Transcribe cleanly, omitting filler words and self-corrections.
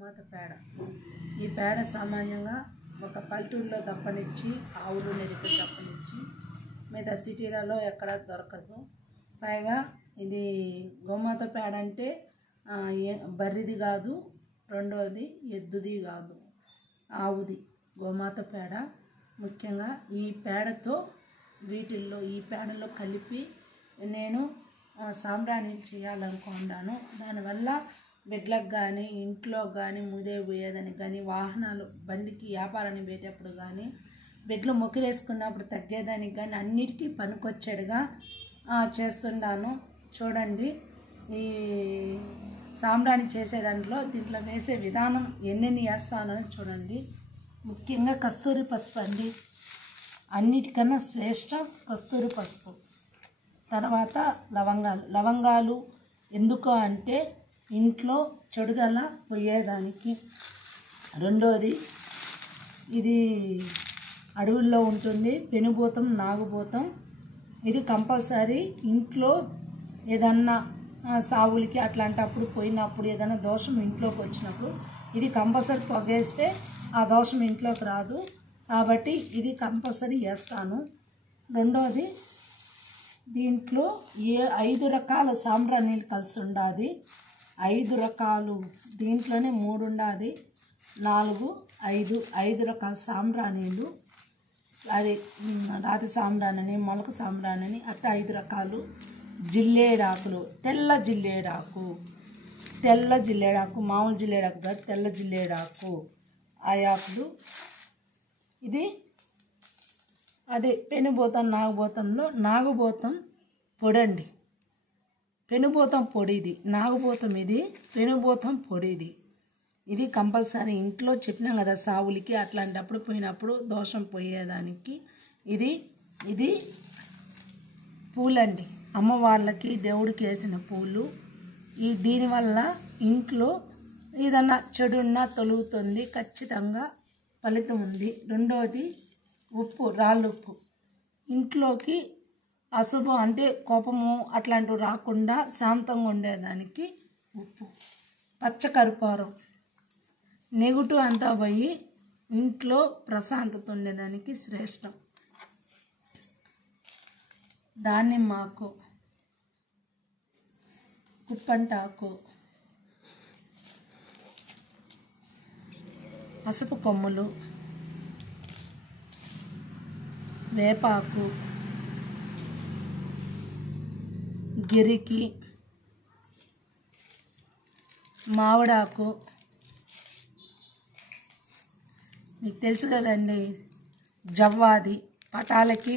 గోమాత పేడ. ఈ పేడ సామాన్యంగా ఒక పల్లెటూరులో తప్పనిచ్చి ఆవులు నెరికి తప్పనిచ్చి మిగతా సిటీలలో ఎక్కడ దొరకదు. పైగా ఇది గోమాత పేడ అంటే బర్రిది కాదు, రెండోది ఎద్దుది కాదు, ఆవుది గోమాత పేడ. ముఖ్యంగా ఈ పేడతో ఈ పేడలో కలిపి నేను సాంబ్రాణి చేయాలనుకున్నాను. దానివల్ల బిడ్డలకు కానీ ఇంట్లో కానీ ముదే పోయేదానికి కానీ వాహనాలు బండికి వ్యాపారాన్ని పోయేటప్పుడు కానీ బిడ్డలు మొక్కిలేసుకున్నప్పుడు తగ్గేదానికి కానీ అన్నిటికీ పనికొచ్చేట్టుగా చేస్తున్నాను. చూడండి, ఈ సాంబ్రాణి చేసే దీంట్లో వేసే విధానం ఎన్నెన్ని వేస్తానని చూడండి. ముఖ్యంగా కస్తూరి పసుపు అండి, అన్నిటికన్నా శ్రేష్టం కస్తూరి పసుపు. తర్వాత లవంగాలు ఎందుకు అంటే ఇంట్లో చెడుదల పోయేదానికి. రెండోది, ఇది అడవుల్లో ఉంటుంది, పెనుభూతం నాగుభూతం. ఇది కంపల్సరీ ఇంట్లో ఏదన్నా సావులకి అట్లాంటప్పుడు పోయినప్పుడు ఏదైనా దోషం ఇంట్లోకి వచ్చినప్పుడు ఇది కంపల్సరీ పొగేస్తే ఆ దోషం ఇంట్లోకి రాదు. కాబట్టి ఇది కంపల్సరీ వేస్తాను. రెండోది, దీంట్లో 5 రకాల సాంబ్రాణీలు కలిసి ఉండాలి. 5 రకాలు దీంట్లోనే 3 ఉండాలి, 4, 5 రకాల సాంబ్రాణీలు. అది రాతి సాంబ్రాణి, మొలక సాంబ్రాణి అట్లా 5 రకాలు. జిల్లేడాకులు, తెల్ల జిల్లేడాకు, మామూలు జిల్లేడాకు కాదు, తెల్ల జిల్లేడాకు ఆ ఆకులు. ఇది అదే పెనుభూతం నాగుభూతంలో నాగుభూతం పొడండి, పెనుభూతం పొడిది, నాగుభూతం ఇది, పెనుభూతం పొడిది. ఇది కంపల్సరీ ఇంట్లో చెప్పినాం కదా, సావులకి అట్లాంటప్పుడు పోయినప్పుడు దోషం పోయేదానికి. ఇది పూలండి, అమ్మవార్లకి దేవుడికి వేసిన పూలు. దీనివల్ల ఇంట్లో ఏదన్నా చెడున్నా తొలుగుతుంది, ఖచ్చితంగా ఫలితం ఉంది. రెండోది ఉప్పు, రాళ్ళుప్పు. ఇంట్లోకి అశుభం అంటే కోపము అట్లాంటివి రాకుండా శాంతంగా ఉండేదానికి ఉప్పు. పచ్చకర్పూరం, నెగటివ్ అంతా పోయి ఇంట్లో ప్రశాంతత ఉండేదానికి శ్రేష్టం. దానిమ్మాకు, కుప్పంటాకు, పసుపు కొమ్ములు, వేపాకు, గిరికి, మామిడాకు. మీకు తెలుసు కదండి, జవ్వాది పటాలకి